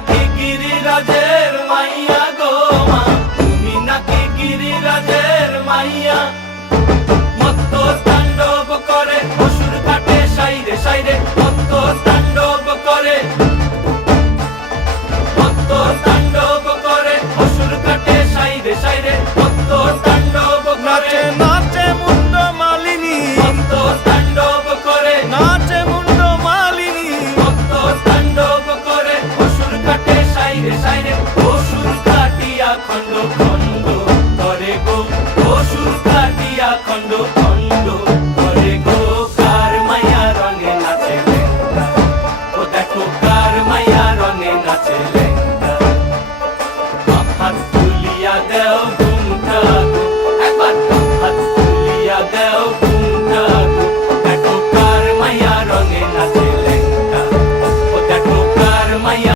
নাকি গিরিরাজের মাইয়া গো মা, তুমি নাকি গিরিরাজের মাইয়া। মত্ত তাণ্ডব করে অসুর কাটে সাইরে সাইরে, মত্ত তাণ্ডব করে, মত্ত তাণ্ডব করে অসুর কাটে সাইরে সাইরে, মত্ত তাণ্ডব করে। নাচে মুন্ড মালিনী, মত্ত তাণ্ডব করে, নাচে মুন্ড মালিনী, মত্ত তাণ্ডব করে অসুর কাটে সাইরে সাইরে, অসুর কাটিয়া খণ্ড খণ্ড করে গো, অসুর কাটিয়া খণ্ড খণ্ড করে গো। কার মায়া রঙে নাচে লেঙ্গা, ও দেখো কার মায়া রঙে নাচে।